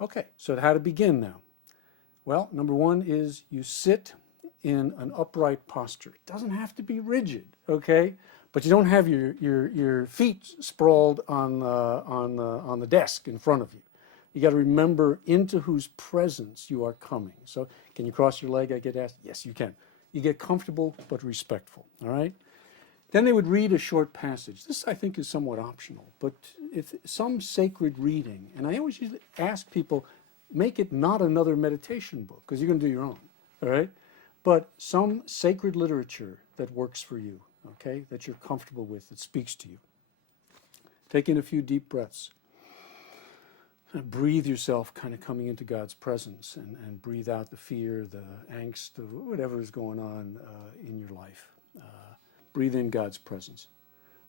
Okay, so how to begin now? Well, number one is you sit in an upright posture. It doesn't have to be rigid, okay? But you don't have your feet sprawled on the desk in front of you. You got to remember into whose presence you are coming. So, can you cross your leg? I get asked. Yes, you can. You get comfortable but respectful. All right. Then they would read a short passage. This, I think, is somewhat optional, but if some sacred reading, and I always usually ask people, make it not another meditation book, because you're going to do your own, all right? But some sacred literature that works for you, okay, that you're comfortable with, that speaks to you. Take in a few deep breaths. Breathe yourself kind of coming into God's presence, and breathe out the fear, the angst, whatever is going on in your life. Breathe in God's presence.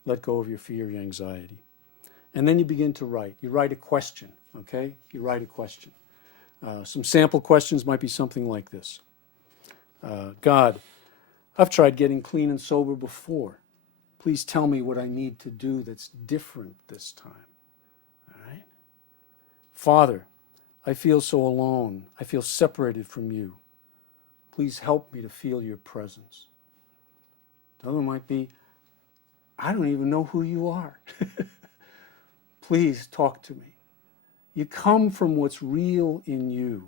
Let go of your fear, your anxiety. And then you begin to write. You write a question, okay? You write a question. Some sample questions might be something like this. God, I've tried getting clean and sober before. Please tell me what I need to do that's different this time. All right? Father, I feel so alone. I feel separated from you. Please help me to feel your presence. Another might be, I don't even know who you are. Please talk to me. You come from what's real in you.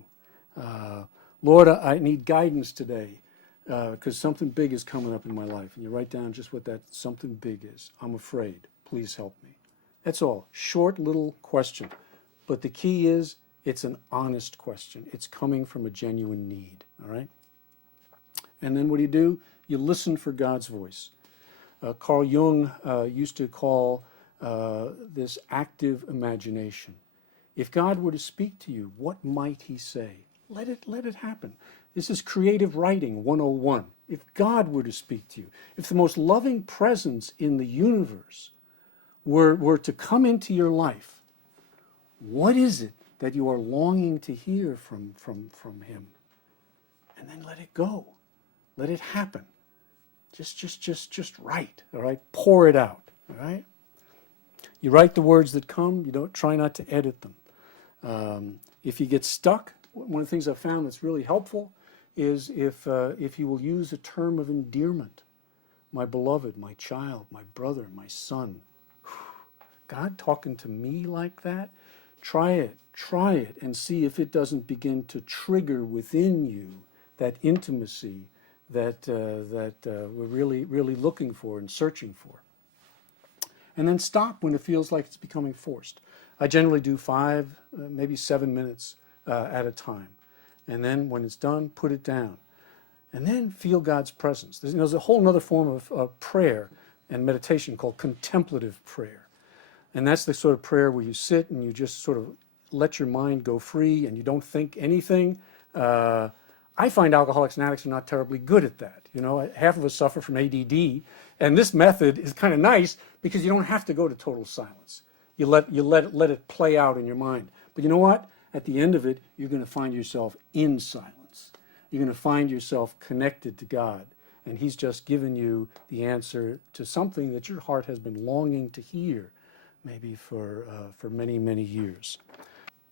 Lord, I need guidance today because something big is coming up in my life. And you write down just what that something big is. I'm afraid. Please help me. That's all. Short little question. But the key is it's an honest question. It's coming from a genuine need. All right? And then what do? You listen for God's voice. Carl Jung used to call this active imagination. If God were to speak to you, what might he say? Let it happen. This is creative writing 101. If God were to speak to you, if the most loving presence in the universe were to come into your life, what is it that you are longing to hear from him? And then let it go. Let it happen. Just write, all right? Pour it out, all right? You write the words that come. You don't try not to edit them. If you get stuck, one of the things I've found that's really helpful is if you will use a term of endearment. My beloved, my child, my brother, my son. God talking to me like that? Try it, and see if it doesn't begin to trigger within you that intimacy that we're really looking for and searching for. And then stop when it feels like it's becoming forced. I generally do 5, maybe 7 minutes at a time. And then when it's done, put it down. And then feel God's presence. There's a whole other form of prayer and meditation called contemplative prayer. And that's the sort of prayer where you sit and you just sort of let your mind go free and you don't think anything. I find alcoholics and addicts are not terribly good at that. You know, half of us suffer from ADD, and this method is kind of nice because you don't have to go to total silence. You let it play out in your mind. But you know what? At the end of it, you're going to find yourself in silence. You're going to find yourself connected to God, and he's just given you the answer to something that your heart has been longing to hear, maybe for many, many years.